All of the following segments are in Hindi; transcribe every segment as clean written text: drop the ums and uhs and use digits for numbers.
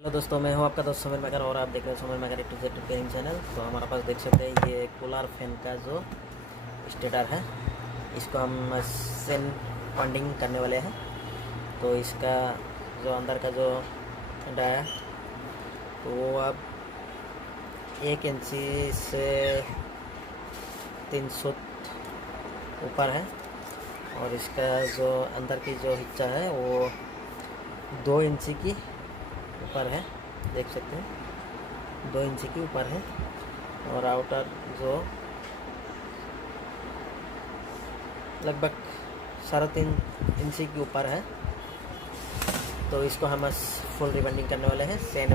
हेलो दोस्तों, मैं हूं आपका दोस्त सुमेर मेकर और आप देख रहे हैं Sumer maker A to Z repairing channel. तो हमारे पास देख सकते हैं ये कूलर फैन का जो स्टेटर है, इसको हम सेन पॉइंटिंग करने वाले हैं। तो इसका जो अंदर का जो डाया तो वो अब 1 इंची से 3 फुट ऊपर है और इसका जो अंदर की जो हिस्सा है वो 2 इंची की ऊपर है, देख सकते हैं 2 इंची की ऊपर है। और आउटर जो लगभग 3.5 इंची के ऊपर है। तो इसको हम फुल रिबंडिंग करने वाले हैं, सेन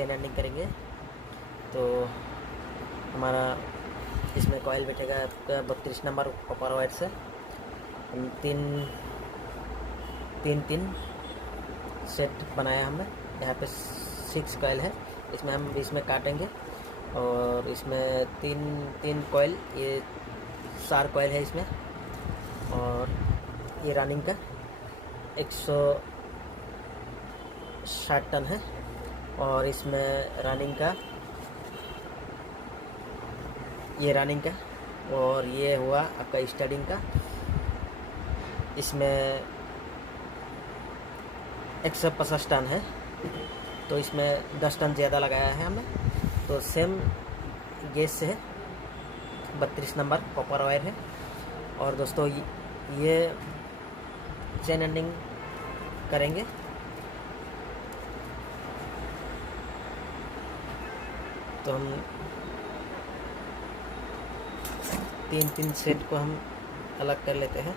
एंडिंग करेंगे। तो हमारा इसमें कॉयल बैठेगा आपका 32 नंबर कॉपर वायर से। हम तीन सेट बनाया हमने। यहाँ पे 6 कॉयल है, इसमें हम बीच में काटेंगे और इसमें तीन कॉयल, ये 4 कॉयल है इसमें। और ये रनिंग का 160 टन है और इसमें रनिंग का और ये हुआ आपका स्टार्टिंग का। इसमें 150 टन है, तो इसमें 10 टन ज़्यादा लगाया है हमने। तो सेम गैस से है, 32 नंबर कॉपर वायर है। और दोस्तों ये चेन एंडिंग करेंगे। तो हम तीन सेट को हम अलग कर लेते हैं।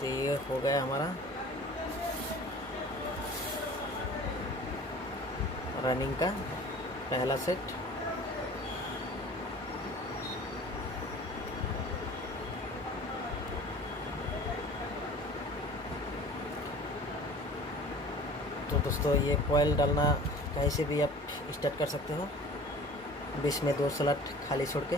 तो ये हो गया हमारा रनिंग का पहला सेट। तो दोस्तों ये कॉयल डालना कहीं से भी आप स्टार्ट कर सकते हो, बीच में 2 स्लॉट खाली छोड़ के।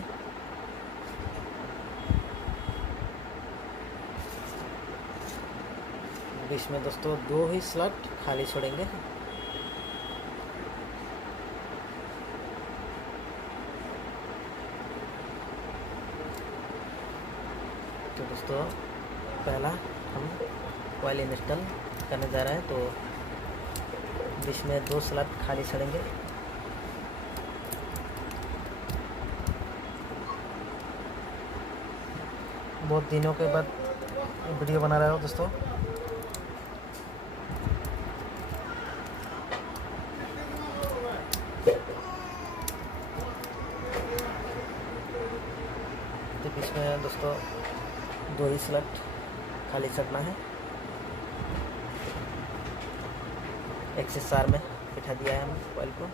बीच में दोस्तों 2 ही स्लॉट खाली छोड़ेंगे। तो दोस्तों पहला हम कॉइल इंस्टॉल करने जा रहे हैं। तो बीच में 2 स्लॉट खाली छोड़ेंगे। बहुत दिनों के बाद वीडियो बना रहा हूँ दोस्तों। तो बीच में दोस्तों 2 ही स्लॉट खाली छटना है। XSR में बिठा दिया है हम कॉइल को।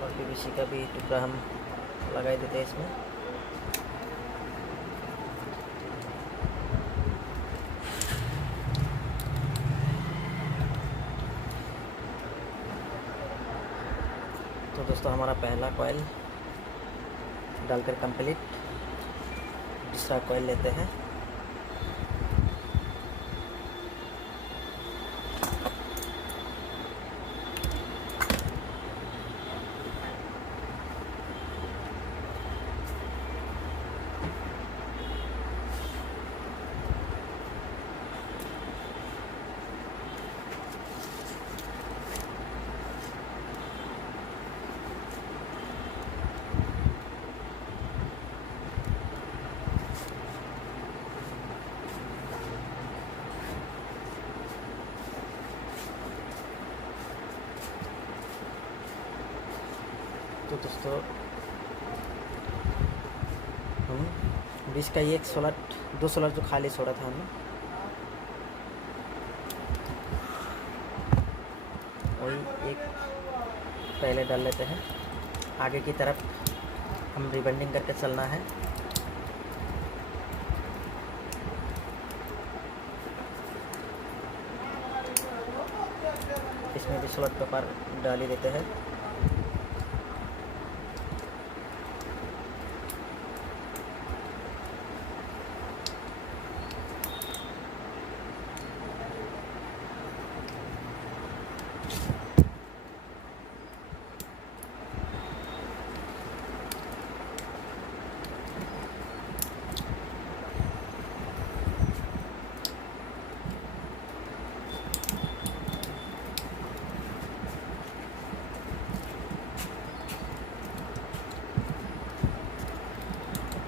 और PVC का भी टुकड़ा हम लगा देते हैं इसमें। तो दोस्तों हमारा पहला कॉइल डालकर कंप्लीट। दूसरा कॉइल लेते हैं। तो दोस्तों हम बीच का ये 2 स्लॉट जो खाली छोड़ा था हमने, वही एक पहले डाल लेते हैं। आगे की तरफ हम रिबंडिंग करके चलना है। इसमें भी स्लॉट पेपर डाल ही देते हैं।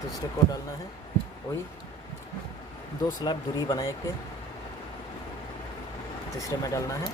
दूसरे को डालना है, वही 2 स्लैब दूरी बनाए के तीसरे में डालना है।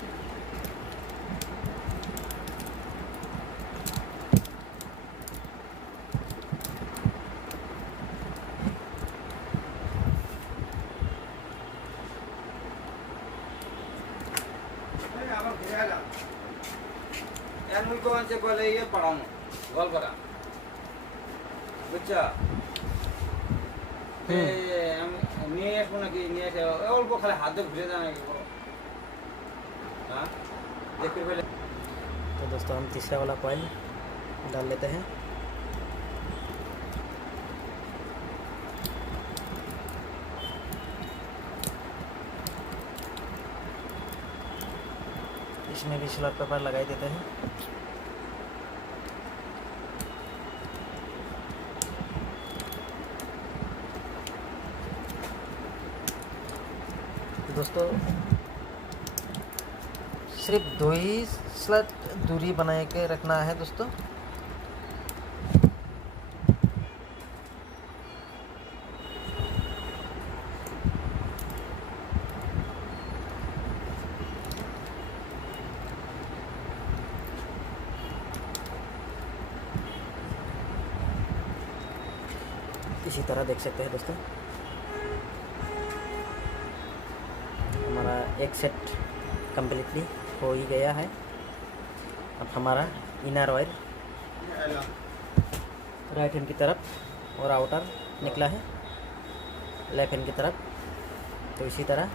तो दोस्तों हम तीसरा वाला कॉइल डाल लेते हैं। इसमें भी स्लॉट पेपर लगाई देते हैं। तो दोस्तों सिर्फ 2 ही स्लॉट दूरी बनाए के रखना है दोस्तों। इसी तरह देख सकते हैं दोस्तों, हमारा एक सेट कम्प्लीटली हो ही गया है। अब हमारा इनर वायर राइट हैंड की तरफ और आउटर निकला है लेफ्ट हैंड की तरफ। तो इसी तरह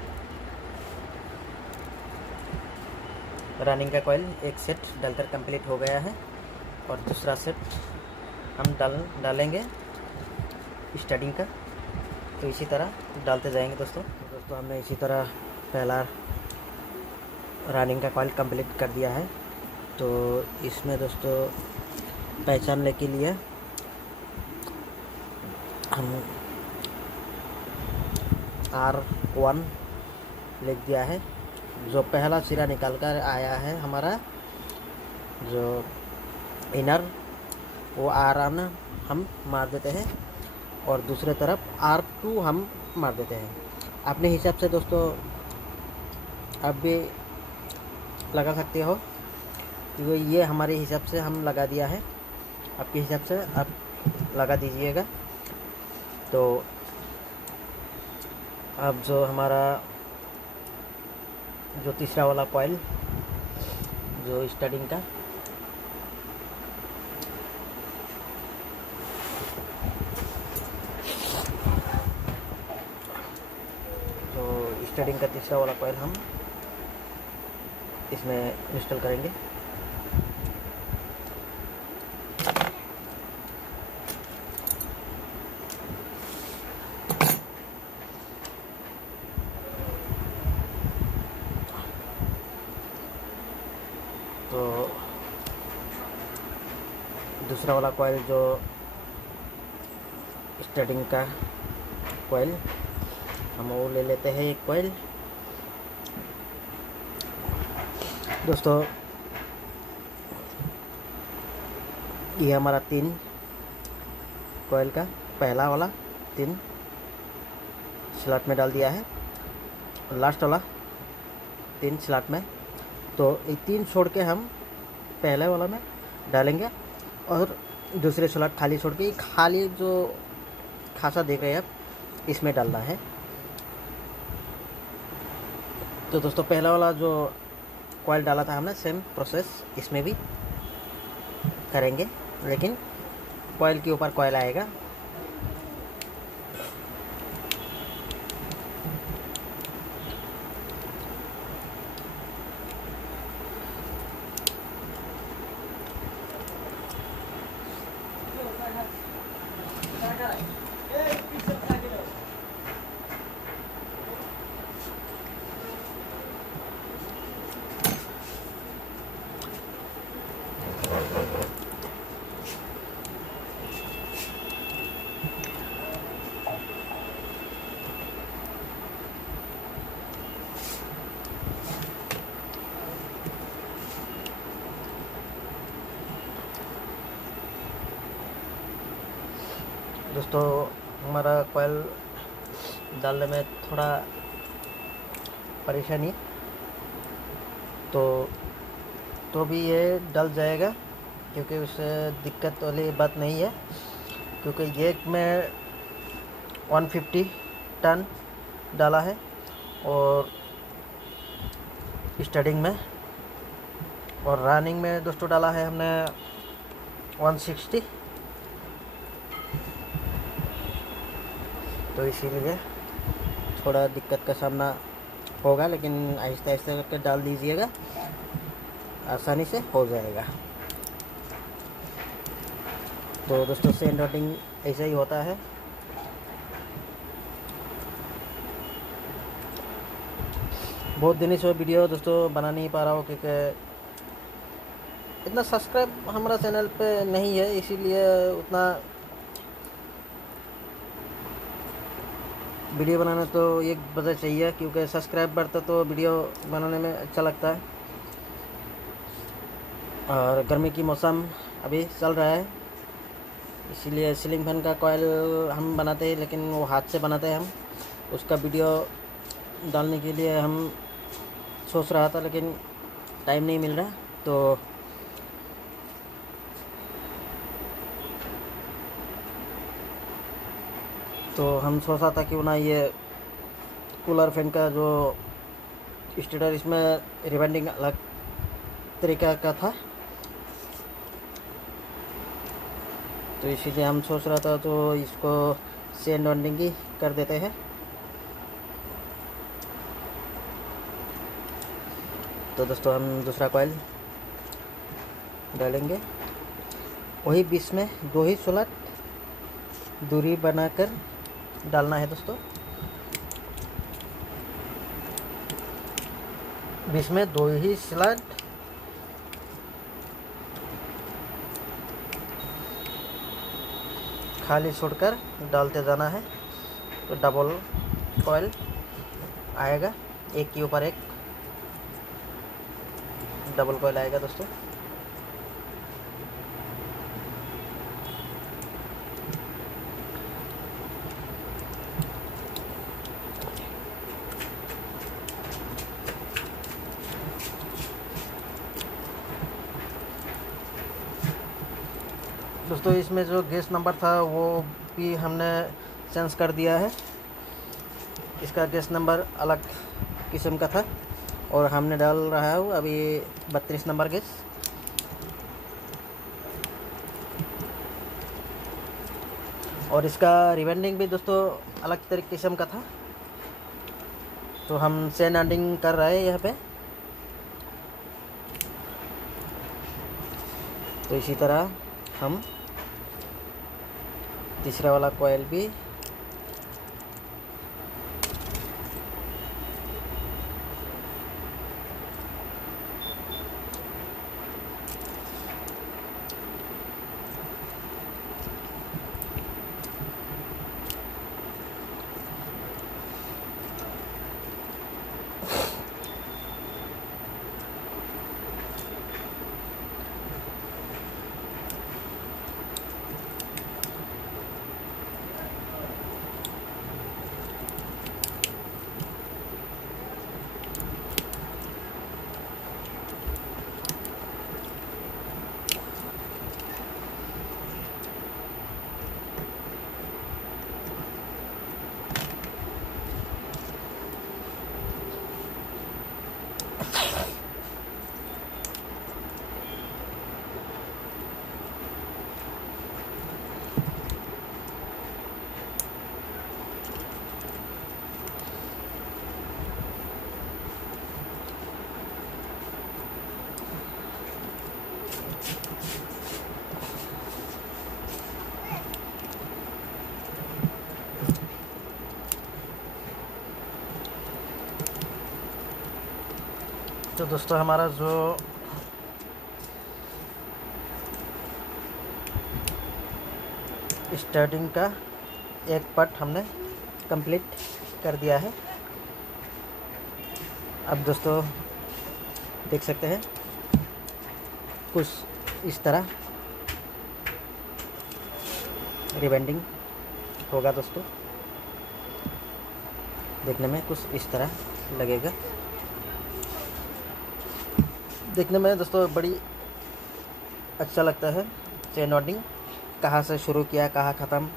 रनिंग का कॉइल एक सेट डालकर कंप्लीट हो गया है और दूसरा सेट हम डालेंगे स्टार्टिंग का। तो इसी तरह डालते जाएंगे दोस्तों। हमने इसी तरह पहला रनिंग का कॉइल कंप्लीट कर दिया है। तो इसमें दोस्तों पहचानने के लिए हम R1 लिख दिया है। जो पहला सिरा निकाल कर आया है हमारा जो इनर, वो R1 हम मार देते हैं और दूसरे तरफ R2 हम मार देते हैं। अपने हिसाब से दोस्तों आप भी लगा सकते हो, क्योंकि ये हमारे हिसाब से हम लगा दिया है। आपके हिसाब से आप लगा दीजिएगा। तो अब जो हमारा जो तीसरा वाला कॉइल जो स्टार्टिंग का, तो स्टार्टिंग का तीसरा वाला कॉइल हम इसमें इंस्टॉल करेंगे। तो दूसरा वाला कॉइल जो स्टार्टिंग का कॉइल हम वो ले लेते हैं एक कॉइल। दोस्तों ये हमारा 3 कॉइल का पहला वाला 3 स्लॉट में डाल दिया है, लास्ट वाला 3 स्लॉट में। तो ये 3 छोड़ के हम पहले वाला में डालेंगे और दूसरे स्लॉट खाली छोड़ के खाली जो खासा देख रहे हैं आप इसमें डालना है। तो दोस्तों पहला वाला जो कॉइल डाला था हमने, सेम प्रोसेस इसमें भी करेंगे, लेकिन कॉइल के ऊपर कॉइल आएगा। दोस्तों हमारा कॉइल डालने में थोड़ा परेशानी, तो भी ये डल जाएगा, क्योंकि उससे दिक्कत वाली बात नहीं है, क्योंकि ये में 150 टन डाला है और स्टार्टिंग में, और रनिंग में दोस्तों डाला है हमने 160। तो इसीलिए थोड़ा दिक्कत का सामना होगा, लेकिन आहिस्ता आहिस्ता करके डाल दीजिएगा, आसानी से हो जाएगा। तो दोस्तों सेंड रॉटिंग ऐसा ही होता है। बहुत दिनों से वीडियो दोस्तों बना नहीं पा रहा हूँ, क्योंकि इतना सब्सक्राइब हमारा चैनल पे नहीं है, इसीलिए उतना वीडियो बनाना तो एक वजह चाहिए, क्योंकि सब्सक्राइब बढ़ता तो वीडियो बनाने में अच्छा लगता है। और गर्मी की मौसम अभी चल रहा है, इसीलिए सीलिंग फैन का कॉइल हम बनाते हैं, लेकिन वो हाथ से बनाते हैं हम। उसका वीडियो डालने के लिए हम सोच रहा था, लेकिन टाइम नहीं मिल रहा, तो हम सोचा था कि ना ये कूलर फैन का जो स्टार्टर, इसमें रिबैंडिंग अलग तरीका का था, तो इसीलिए हम सोच रहा था तो इसको सेंड वाइंडिंग ही कर देते हैं। तो दोस्तों हम दूसरा कॉइल डालेंगे, वही बीच में 2 ही स्लॉट दूरी बनाकर डालना है दोस्तों। बीच में 2 ही स्लॉट खाली छोड़कर डालते जाना है, तो डबल कॉइल आएगा, एक के ऊपर एक डबल कॉइल आएगा दोस्तों। दोस्तों इसमें जो गैस नंबर था वो भी हमने चेंज कर दिया है, इसका गैस नंबर अलग किस्म का था, और हमने डाल रहा हूँ अभी 32 नंबर गैस। और इसका रिवेंडिंग भी दोस्तों अलग तरीके किस्म का था, तो हम सेन एंडिंग कर रहे हैं यहाँ पे। तो इसी तरह हम तीसरा वाला कॉइल भी तो दोस्तों हमारा जो स्टार्टिंग का एक पार्ट हमने कंप्लीट कर दिया है। अब दोस्तों देख सकते हैं कुछ इस तरह रिबैंडिंग होगा दोस्तों। देखने में कुछ इस तरह लगेगा। देखने में दोस्तों बड़ी अच्छा लगता है। चेन वार्डिंग कहाँ से शुरू किया कहाँ ख़त्म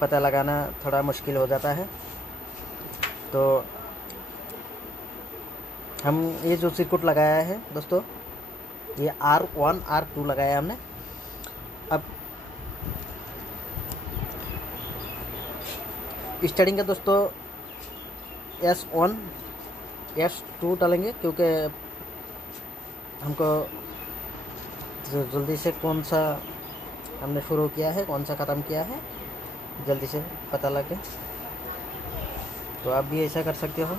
पता लगाना थोड़ा मुश्किल हो जाता है। तो हम ये जो सर्किट लगाया है दोस्तों, ये R1 R2 लगाया हमने। अब स्टार्टिंग का दोस्तों S1 S2 डालेंगे, क्योंकि हमको जल्दी से कौन सा हमने शुरू किया है कौन सा ख़त्म किया है जल्दी से पता लगे। तो आप भी ऐसा कर सकते हो।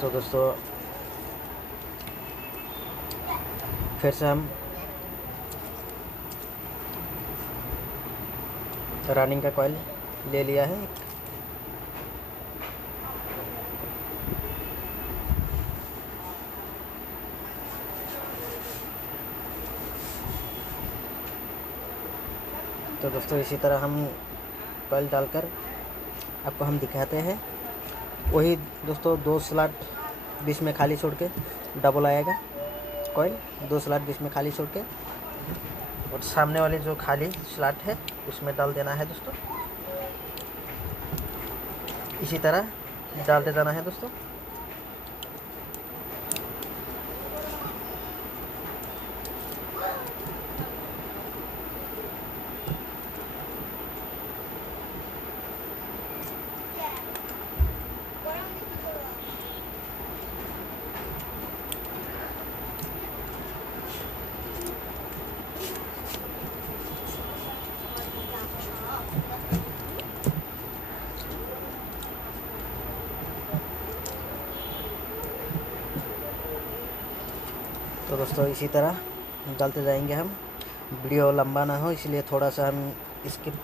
तो दोस्तों फिर से हम रनिंग का कॉइल ले लिया है। तो दोस्तों इसी तरह हम कॉइल डालकर आपको हम दिखाते हैं। वही दोस्तों 2 स्लॉट बीच में खाली छोड़ के डबल आएगा कॉइल, 2 स्लॉट बीच में खाली छोड़ के, और सामने वाले जो खाली स्लॉट है उसमें डाल देना है दोस्तों। इसी तरह डालते जाना है दोस्तों। तो दोस्तों इसी तरह डालते जाएंगे हम। वीडियो लंबा ना हो इसलिए थोड़ा सा हम स्किप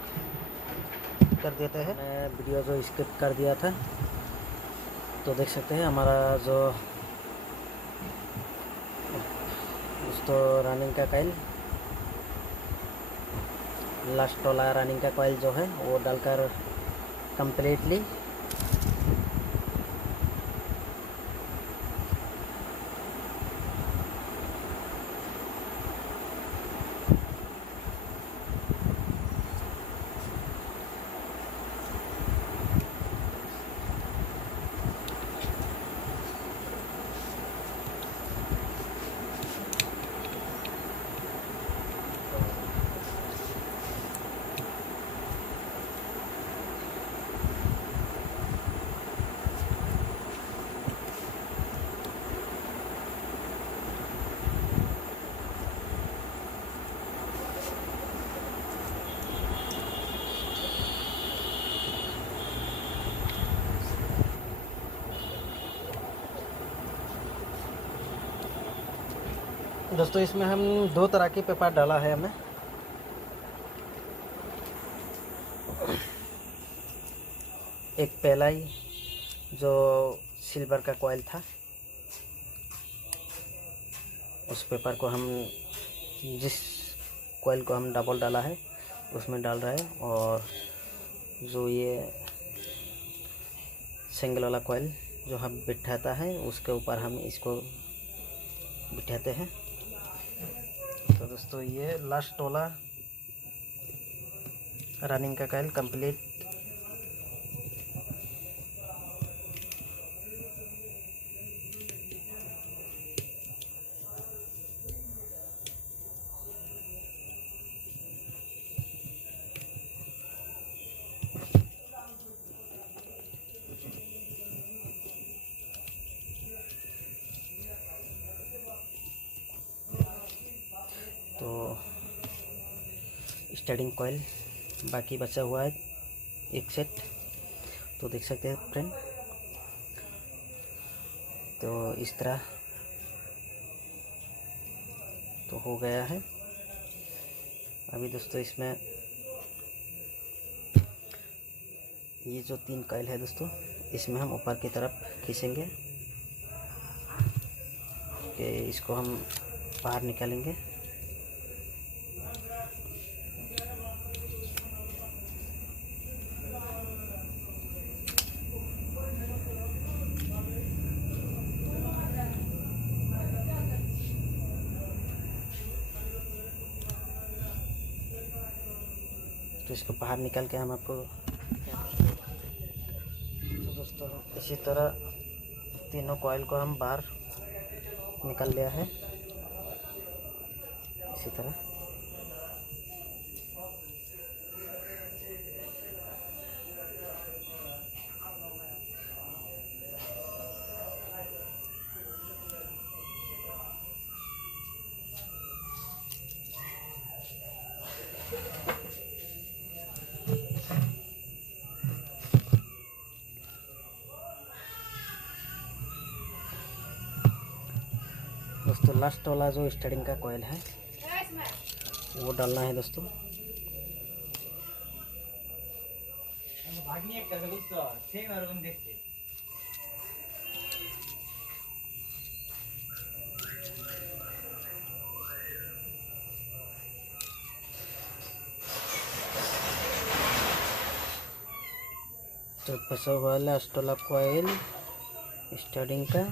कर देते हैं। मैं वीडियो जो स्किप कर दिया था तो देख सकते हैं हमारा जो दोस्तों रनिंग का कॉइल, लास्ट वाला रनिंग का कॉइल जो है वो डालकर कंप्लीटली दोस्तों इसमें हम 2 तरह के पेपर डाला है हमें। एक पहला ही जो सिल्वर का कॉइल था उस पेपर को हम जिस कॉइल को हम डबल डाला है उसमें डाल रहा है, और जो ये सिंगल वाला कॉइल जो हम बिठाता है उसके ऊपर हम इसको बिठाते हैं। तो दोस्तों ये लास्ट वाला रनिंग का कॉइल कंप्लीट तो स्टार्टिंग कॉइल बाकी बचा हुआ है एक सेट। तो देख सकते हैं फ्रेंड, तो इस तरह तो हो गया है। अभी दोस्तों इसमें ये जो 3 कॉइल है दोस्तों इसमें हम ऊपर की तरफ खींचेंगे कि इसको हम बाहर निकालेंगे। तो इसको बाहर निकाल के हम आपको तो दोस्तों इसी तरह तीनों कॉइल को हम बाहर निकाल लिया है इसी तरह। दोस्तों लास्ट वाला जो स्टार्टिंग का कॉइल है वो डालना है दोस्तों। तो फंसा हुआ लास्ट वाला कॉइल स्टार्टिंग का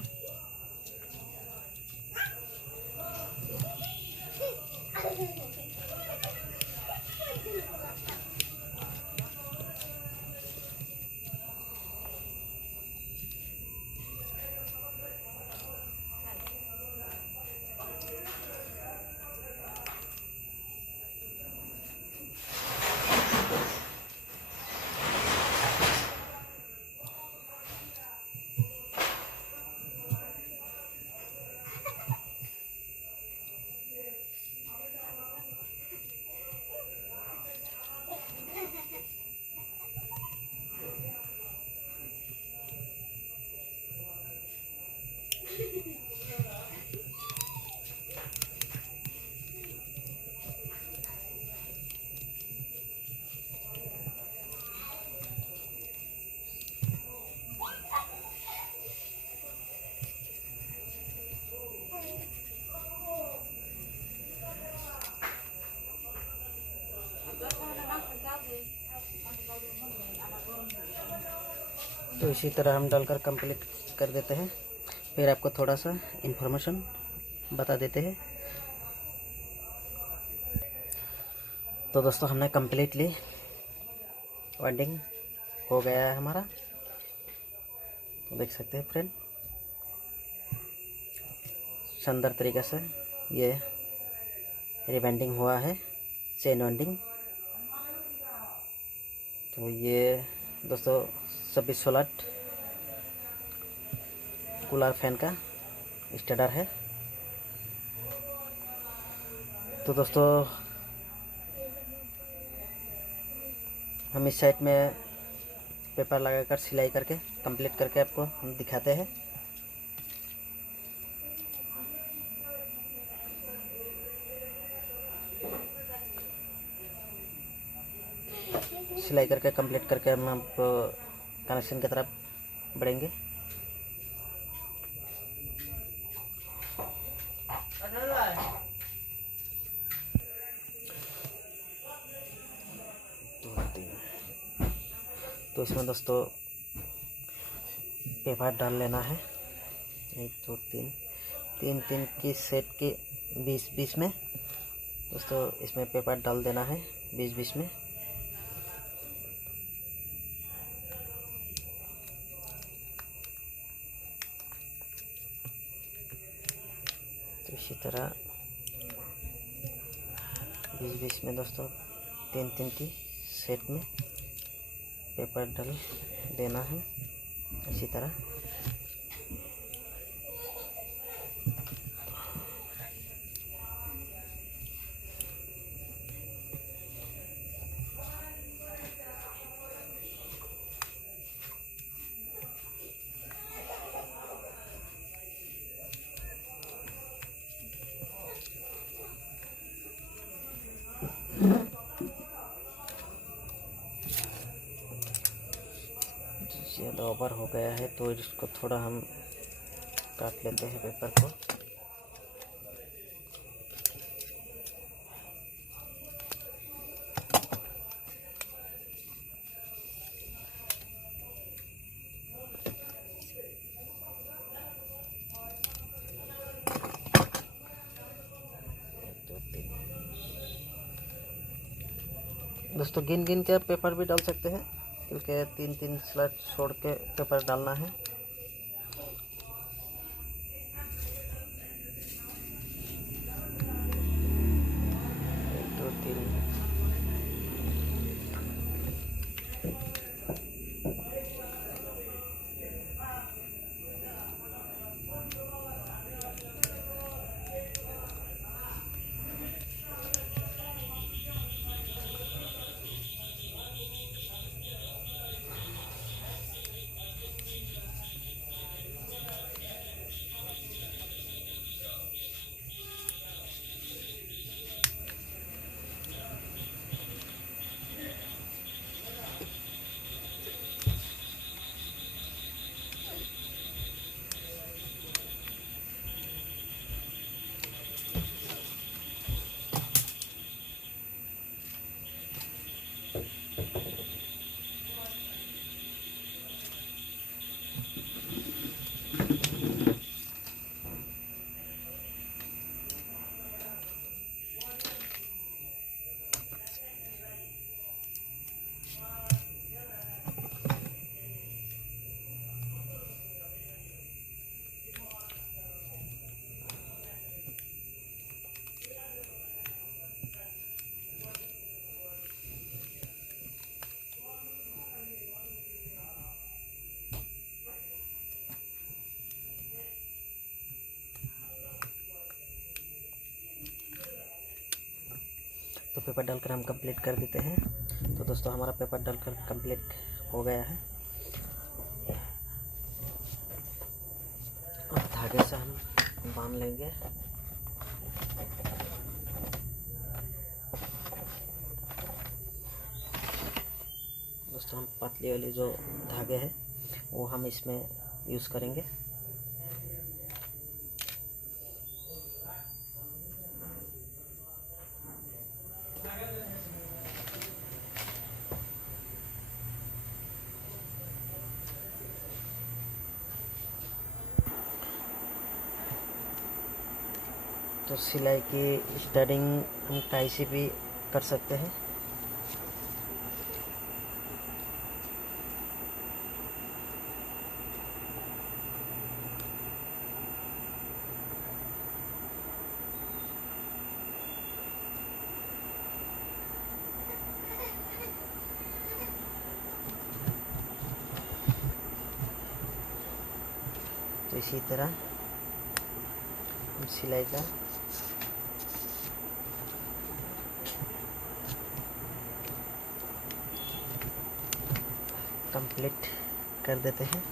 तो इसी तरह हम डालकर कंप्लीट कर देते हैं। फिर आपको थोड़ा सा इन्फॉर्मेशन बता देते हैं। तो दोस्तों हमने कम्प्लीटली वाइंडिंग हो गया है हमारा, तो देख सकते हैं फ्रेंड शानदार तरीके से ये रिवाइंडिंग हुआ है, चेन वाइंडिंग। तो ये दोस्तों 26 वोल्ट कूलर फैन का स्टार्टर है। तो दोस्तों हम इस साइड में पेपर लगाकर सिलाई करके कंप्लीट करके आपको हम दिखाते हैं। सिलाई करके कंप्लीट करके हम आपको कनेक्शन की तरफ बढ़ेंगे। तो इसमें दोस्तों पेपर डाल लेना है 1 2 3 3 की सेट के 20 में दोस्तों इसमें पेपर डाल देना है 20 में। तो इसी तरह 20 में दोस्तों 3 की सेट में पेपर डाल देना है इसी तरह। ज़्यादा ओवर हो गया है तो इसको थोड़ा हम काट लेते हैं पेपर को। दोस्तों गिन गिन के पेपर भी डाल सकते हैं, क्योंकि 3-3 स्लैट छोड़ के पेपर डालना है। तो पेपर डालकर हम कंप्लीट कर देते हैं। तो दोस्तों हमारा पेपर डालकर कंप्लीट हो गया है। अब धागे से हम बांध लेंगे। दोस्तों हम पतली वाली जो धागे हैं वो हम इसमें यूज़ करेंगे। तो सिलाई की स्टार्टिंग हम टाई से भी कर सकते हैं। तो इसी तरह हम सिलाई का कंप्लीट कर देते हैं।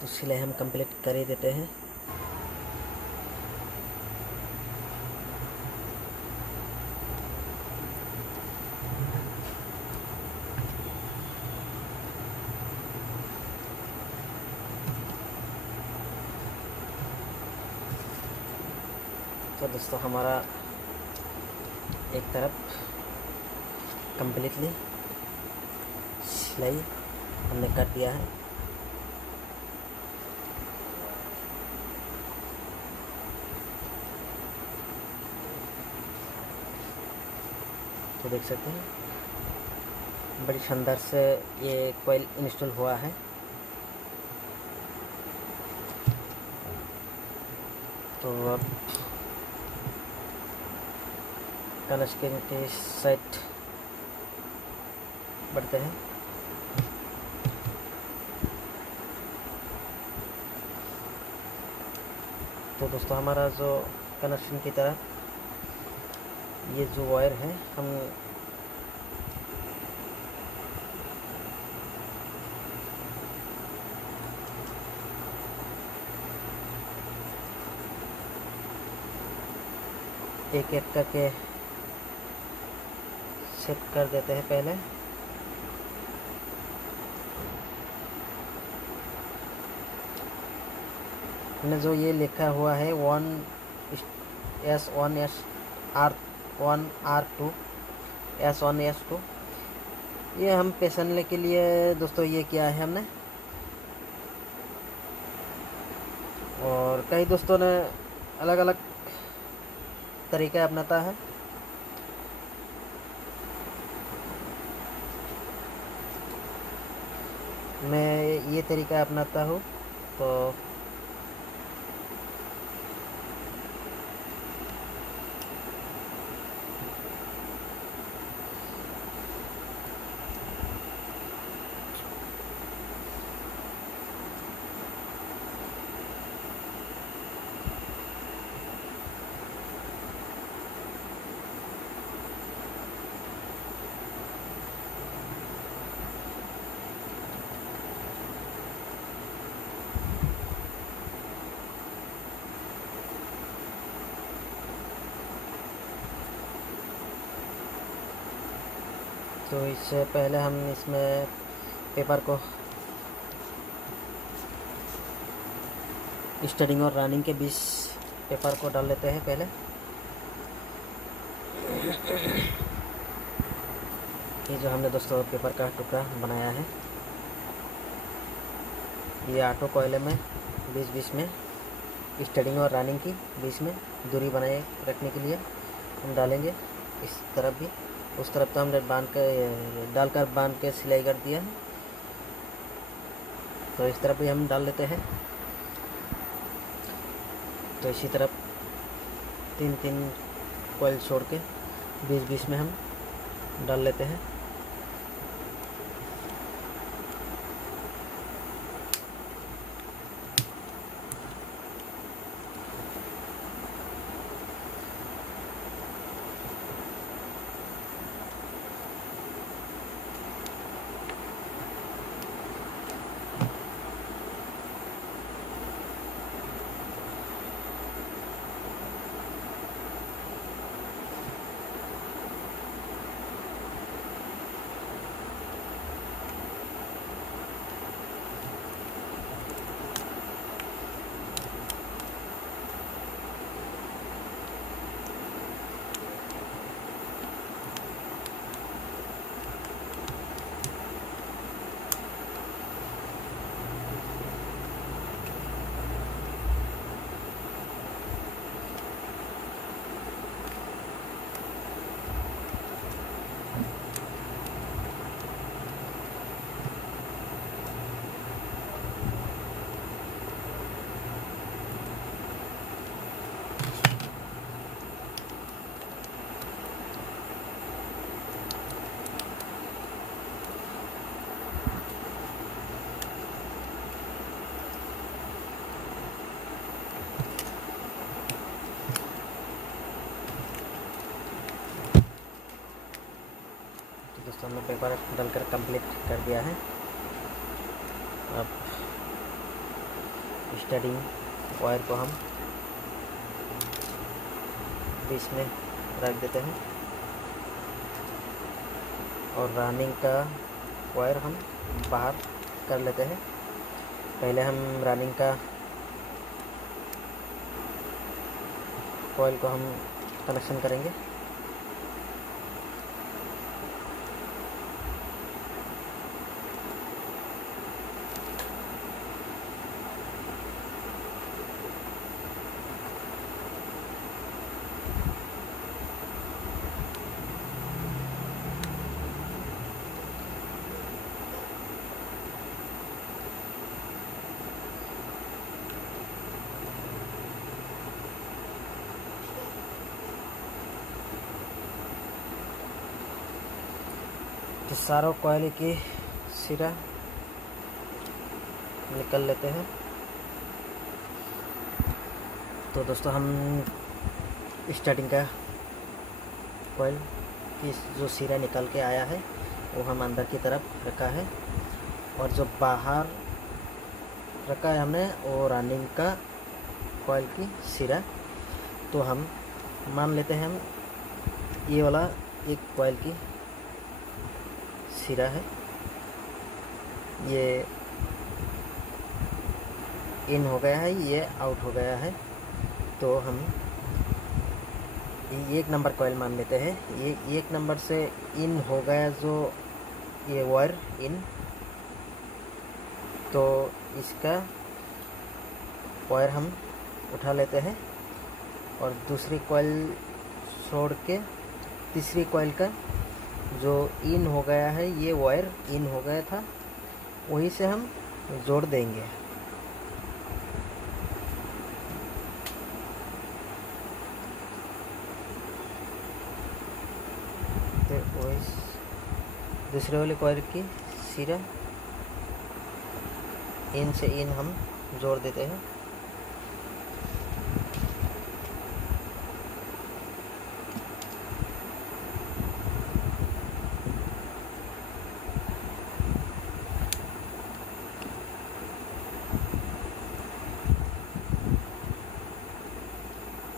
तो सिलाई हम कंप्लीट कर ही देते हैं। तो दोस्तों हमारा एक तरफ कंप्लीटली सिलाई हमने कर दिया है। तो देख सकते हैं बड़ी शानदार से ये कॉइल इंस्टॉल हुआ है। तो अब कनेक्टिविटी साइट बढ़ते हैं। तो दोस्तों हमारा जो कनेक्शन की तरह ये जो वायर है हम एक एक करके सेट कर देते हैं। पहले हमने जो ये लिखा हुआ है 1S1R1R2 S1S2, ये हम पहचानने के लिए दोस्तों ये किया है हमने। और कई दोस्तों ने अलग अलग तरीका अपनाता है। मैं ये तरीका अपनाता हूँ। तो इससे पहले हम इसमें पेपर को स्टार्टिंग और रनिंग के बीच पेपर को डाल लेते हैं पहले। ये जो हमने दोस्तों पेपर का टुकड़ा बनाया है, ये ऑटो कोयले में बीच बीच में स्टार्टिंग और रनिंग की बीच में दूरी बनाए रखने के लिए हम डालेंगे। इस तरफ भी, उस तरफ तो हमने डालकर बांध के सिलाई कर दिया है, तो इस तरफ भी हम डाल लेते हैं। तो इसी तरफ 3-3 कॉइल छोड़ के बीच बीच में हम डाल लेते हैं। दोस्तों हमने पेपर डालकर कंप्लीट कर दिया है। अब स्टार्टिंग वायर को हम बीच में रख देते हैं और रनिंग का वायर हम बाहर कर लेते हैं। पहले हम रनिंग का कॉइल को हम कनेक्शन करेंगे। तो सारों कोयले की सिरा निकल लेते हैं। तो दोस्तों हम स्टार्टिंग का कॉइल की जो सिरा निकल के आया है वो हम अंदर की तरफ रखा है, और जो बाहर रखा है हमने वो रनिंग का कॉइल की सिरा। तो हम मान लेते हैं हम ये वाला एक कॉइल की सिरा है, ये इन हो गया है, ये आउट हो गया है। तो हम एक नंबर कॉइल मान लेते हैं, ये एक नंबर से इन हो गया जो ये वायर इन, तो इसका वायर हम उठा लेते हैं और दूसरी कॉइल छोड़ के तीसरी कॉइल का जो इन हो गया है, ये वायर इन हो गया था, वहीं से हम जोड़ देंगे। तो वही दूसरे वाले कॉइल की सिरा इन से इन हम जोड़ देते हैं।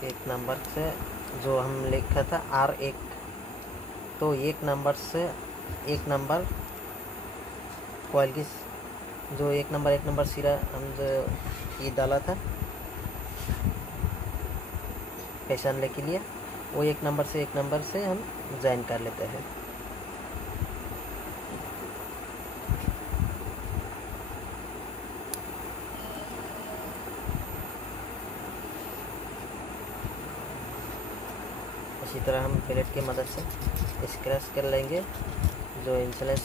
एक नंबर से जो हम लिखा था R1, तो एक नंबर से एक नंबर कॉइल की जो एक नंबर सिरा हम जो ये डाला था पहचानने के लिए, वो एक नंबर से हम ज्वाइन कर लेते हैं। इसी तरह हम प्लेट की मदद से स्क्रैच कर लेंगे, जो इंसुलेंस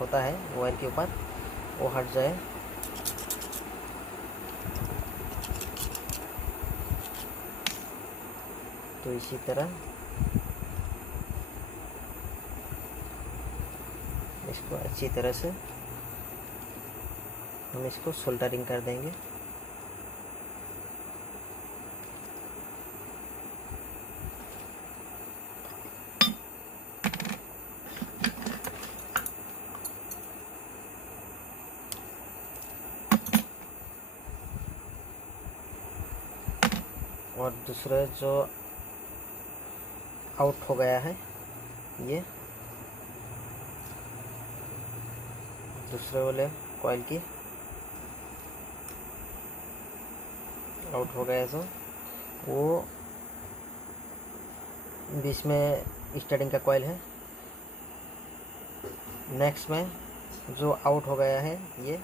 होता है वायर के ऊपर वो हट जाए। तो इसी तरह इसको अच्छी तरह से हम इसको सोल्डरिंग कर देंगे। और दूसरा जो आउट हो गया है, ये दूसरे वाले कॉइल की आउट हो गया, जो वो बीच में स्टार्टिंग का कॉइल है। नेक्स्ट में जो आउट हो गया है ये,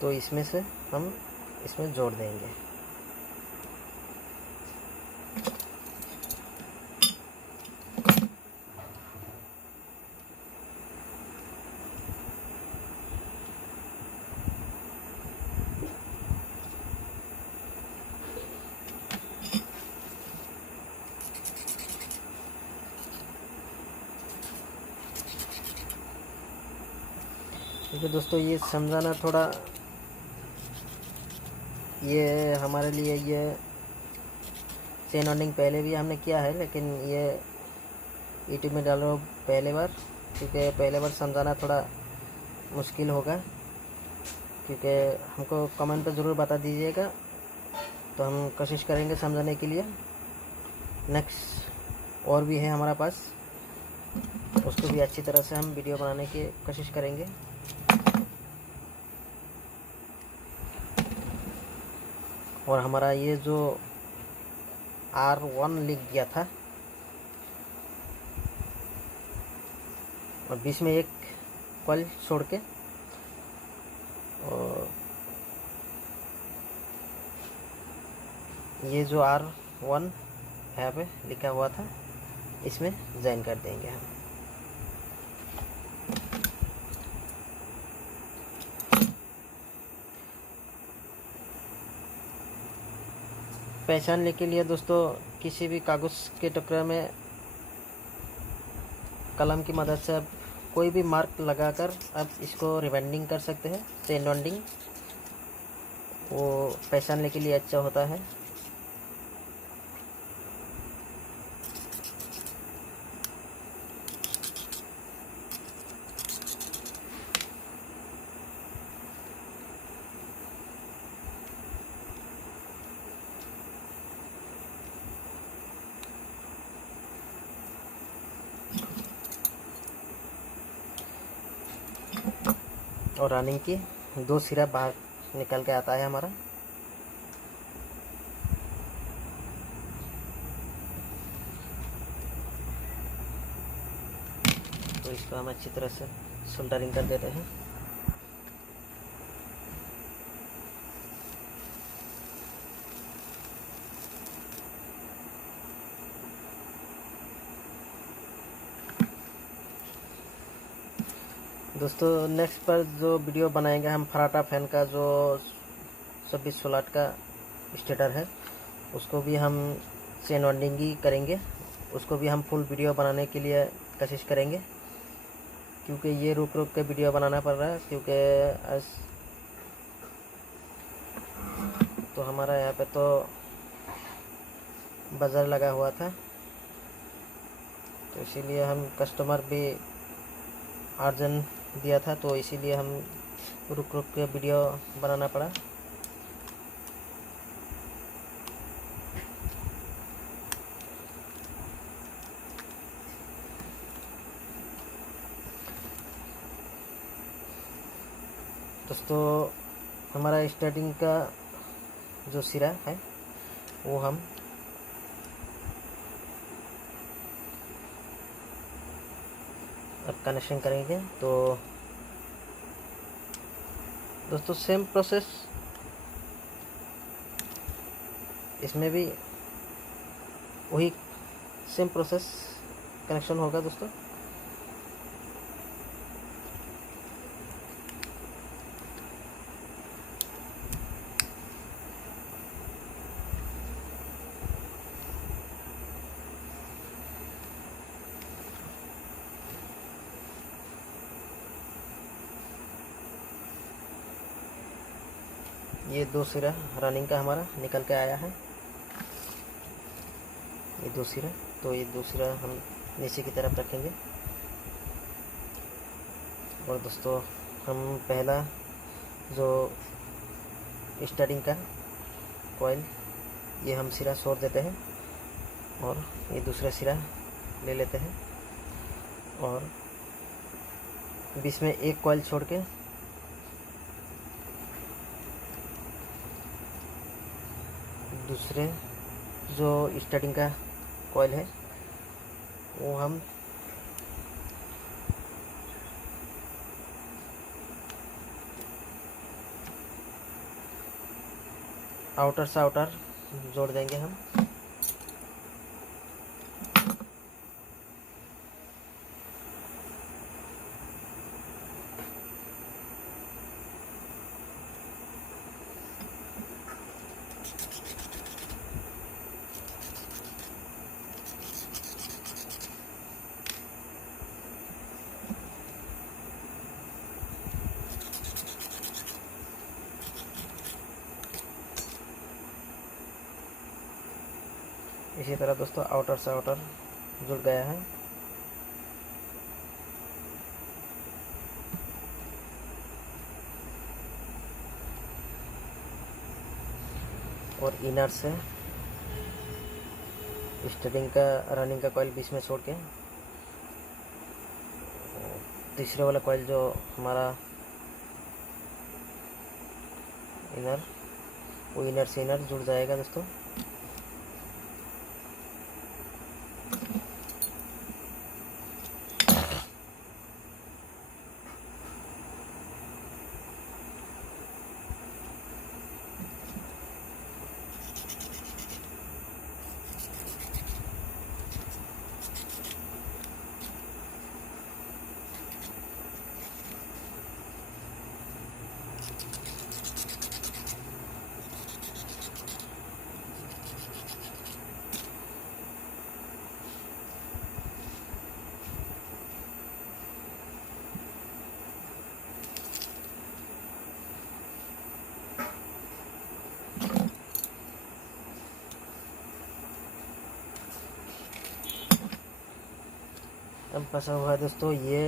तो इसमें से हम इसमें जोड़ देंगे। देखिए दोस्तों, ये समझाना थोड़ा ये हमारे लिए ये चेन वाइंडिंग पहले भी हमने किया है, लेकिन ये यूट्यूब में डाल रहा हूँ पहले बार, क्योंकि पहले बार समझाना थोड़ा मुश्किल होगा। क्योंकि हमको कमेंट पर ज़रूर बता दीजिएगा, तो हम कोशिश करेंगे समझाने के लिए। नेक्स्ट और भी है हमारा पास, उसको भी अच्छी तरह से हम वीडियो बनाने की कोशिश करेंगे। और हमारा ये जो R1 लिख गया था, और बीच में एक कॉइल छोड़ के, और ये जो R1 यहाँ पे लिखा हुआ था, इसमें जॉइन कर देंगे हम। पहचानने के लिए दोस्तों किसी भी कागज़ के टुकड़े में कलम की मदद से आप कोई भी मार्क लगाकर आप इसको रिवाइंडिंग कर सकते हैं। चेन वाइंडिंग वो पहचानने के लिए अच्छा होता है। और रनिंग की 2 सिरा बाहर निकल के आता है हमारा। तो इसको हम अच्छी तरह से सोल्डरिंग कर देते हैं। दोस्तों नेक्स्ट पर जो वीडियो बनाएंगे हम फराटा फैन का जो 26 का स्टेटर है, उसको भी हम चेन वाइंडिंग ही करेंगे। उसको भी हम फुल वीडियो बनाने के लिए कोशिश करेंगे, क्योंकि ये रुक रुक के वीडियो बनाना पड़ रहा है, क्योंकि तो हमारा यहाँ पे तो बाज़ार लगा हुआ था, तो इसीलिए हम कस्टमर भी अर्जेंट दिया था, तो इसीलिए हम रुक रुक के वीडियो बनाना पड़ा। दोस्तों हमारा स्टार्टिंग का जो सिरा है वो हम अब कनेक्शन करेंगे। तो दोस्तों सेम प्रोसेस इसमें भी वही सेम प्रोसेस कनेक्शन होगा दोस्तों। ये 2 सिरा रनिंग का हमारा निकल के आया है, ये 2 सिरा। तो ये 2 सिरा हम नीचे की तरफ रखेंगे। और दोस्तों हम पहला जो स्टार्टिंग का कॉइल ये हम सिरा छोड़ देते हैं, और ये दूसरा सिरा ले लेते हैं, और बीच में एक कॉइल छोड़ के दूसरे जो स्टार्टिंग का कॉइल है वो हम आउटर से आउटर जोड़ देंगे हम। इसी तरह दोस्तों आउटर से आउटर जुड़ गया है। और इनर से स्टार्टिंग का रनिंग का कॉइल बीच में छोड़ के तीसरे वाला कॉइल जो हमारा इनर, वो इनर से इनर जुड़ जाएगा दोस्तों। अब फंसा हुआ है दोस्तों ये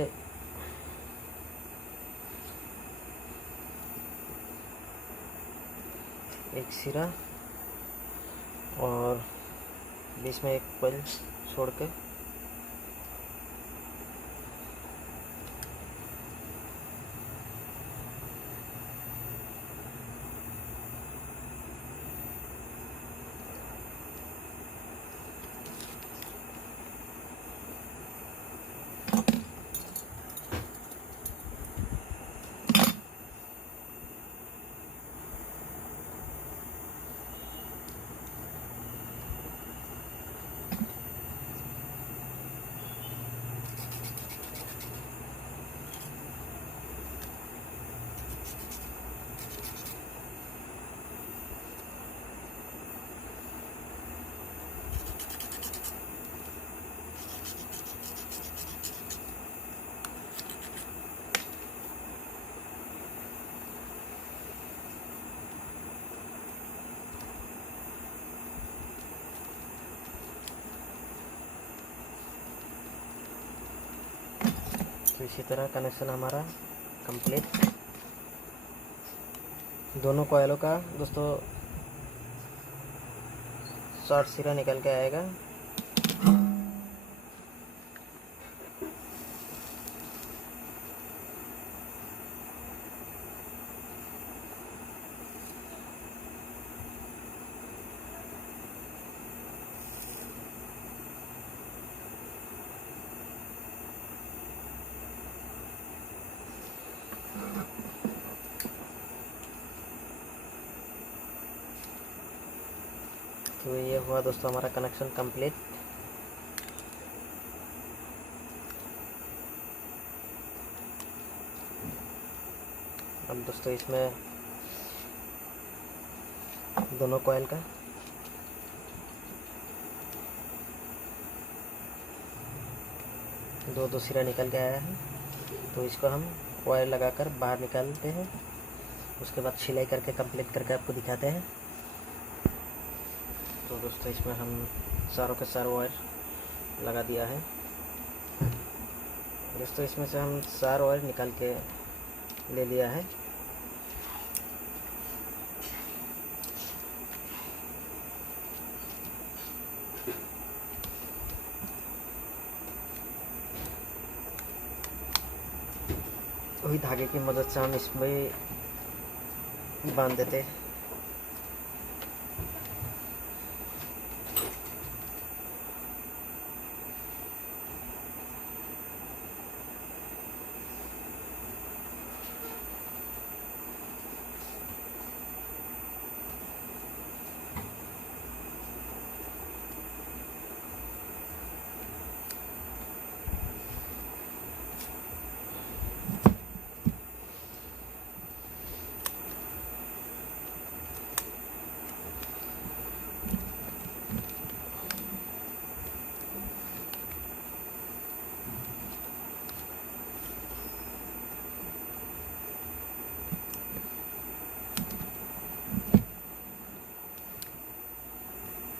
एक सिरा, और बीच में एक कॉइल छोड़ के तो इसी तरह कनेक्शन हमारा कंप्लीट। दोनों कॉइलों का दोस्तों शॉर्ट सिरा निकल के आएगा। तो ये हुआ दोस्तों हमारा कनेक्शन कंप्लीट। अब दोस्तों इसमें दोनों कॉइल का दो सिरा निकल के आया है, तो इसको हम वायर लगाकर बाहर निकालते हैं। उसके बाद सिलाई करके कंप्लीट करके आपको दिखाते हैं। तो दोस्तों इसमें हम चारों के चारों वायर लगा दिया है। दोस्तों इसमें से हम 4 वायर निकाल के ले लिया है। वही धागे की मदद से हम इसमें बांध देते हैं।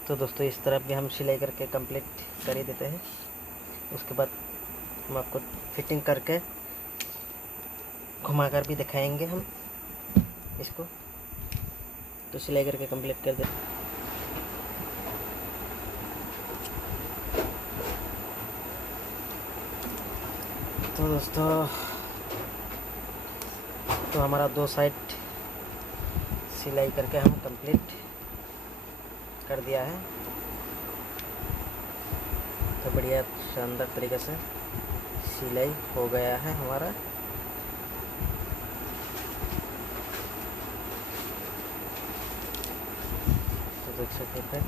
तो दोस्तों इस तरफ भी हम सिलाई करके कंप्लीट कर ही देते हैं। उसके बाद हम आपको फिटिंग करके घुमाकर भी दिखाएंगे हम इसको। तो सिलाई करके कंप्लीट कर देते। तो दोस्तों तो हमारा 2 साइड सिलाई करके हम कंप्लीट कर दिया है। तो बढ़िया शानदार तरीके से सिलाई हो गया है हमारा। तो देख सकते हैं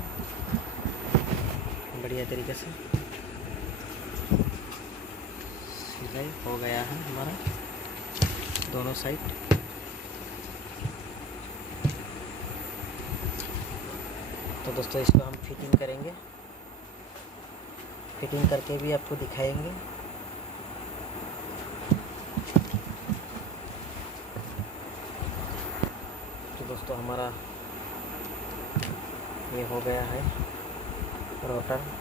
बढ़िया तरीके से सिलाई हो गया है हमारा दोनों साइड। तो दोस्तों इसको हम फिटिंग करेंगे, फिटिंग करके भी आपको दिखाएंगे। तो दोस्तों हमारा ये हो गया है रोटर।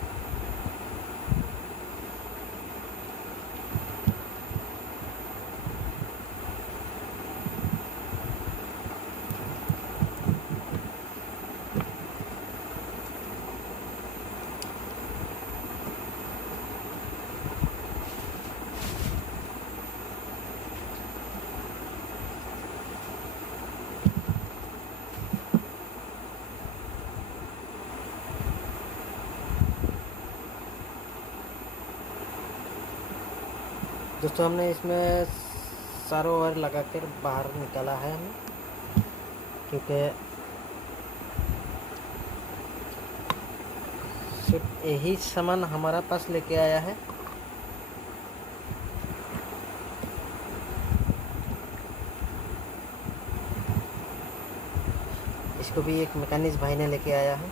दोस्तों हमने इसमें सारों वायर लगा कर बाहर निकाला है हमें, क्योंकि सिर्फ यही सामान हमारा पास लेके आया है। इसको भी एक मैकेनिक भाई ने लेके आया है।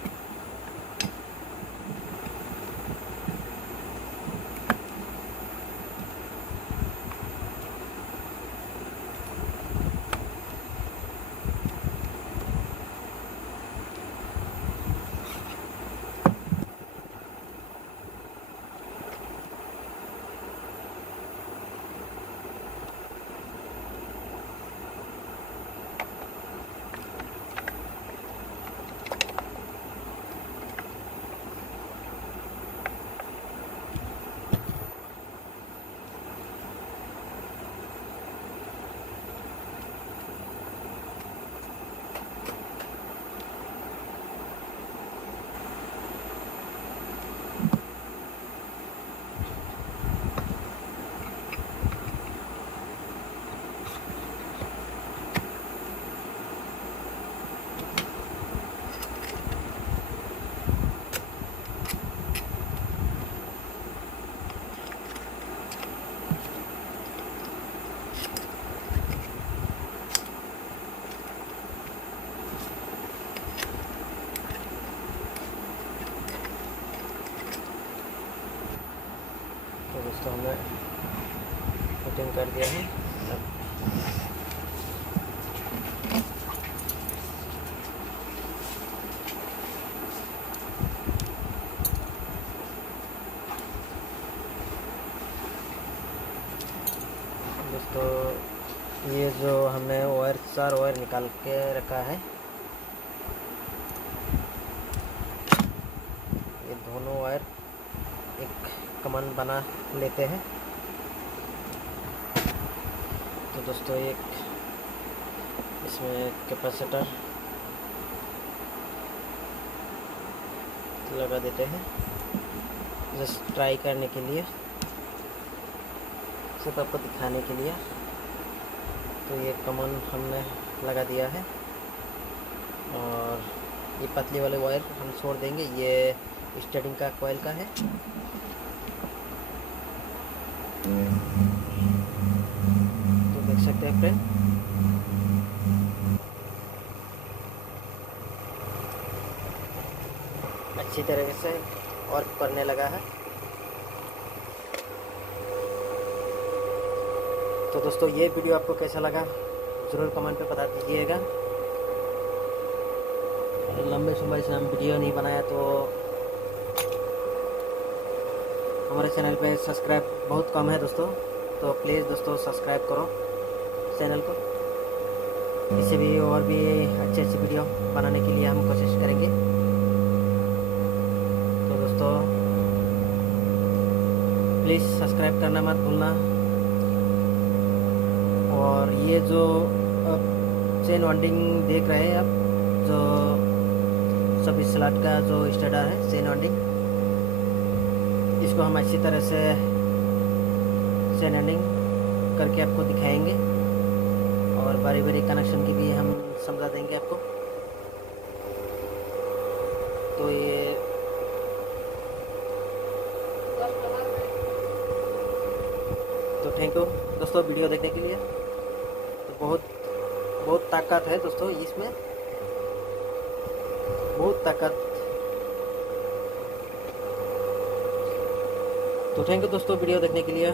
कर दिया है। दोस्तों ये जो हमने वायर 4 वायर निकाल के रखा है, ये दोनों वायर एक कमान बना लेते हैं। तो दोस्तों एक इसमें कैपेसिटर लगा देते हैं जस्ट ट्राई करने के लिए, सिर्फ आपको दिखाने के लिए। तो ये कमान हमने लगा दिया है और ये पतली वाले वायर हम छोड़ देंगे, ये स्टार्टिंग का कॉइल का है। तो देख सकते हैं फ्रेंड, अच्छी तरीके से वर्क करने लगा है। तो दोस्तों ये वीडियो आपको कैसा लगा ज़रूर कमेंट पे बता दीजिएगा। लंबे समय से हम वीडियो नहीं बनाया तो हमारे चैनल पे सब्सक्राइब बहुत कम है दोस्तों, तो प्लीज़ दोस्तों सब्सक्राइब करो चैनल को। इससे भी और भी अच्छे अच्छे वीडियो बनाने के लिए हम कोशिश करेंगे। तो दोस्तों प्लीज़ सब्सक्राइब करना मत भूलना। और ये जो चेन वाइंडिंग देख रहे हैं आप, जो 26 स्लॉट का जो स्टार्टर है चेन वाइंडिंग, इसको हम अच्छी तरह से चेन वाइंडिंग करके आपको दिखाएंगे और बारी बारी कनेक्शन की भी हम समझा देंगे आपको। तो ये तो थैंक यू दोस्तों वीडियो देखने के लिए। तो बहुत ताकत है दोस्तों इसमें, बहुत ताकत। तो थैंक यू दोस्तों वीडियो देखने के लिए।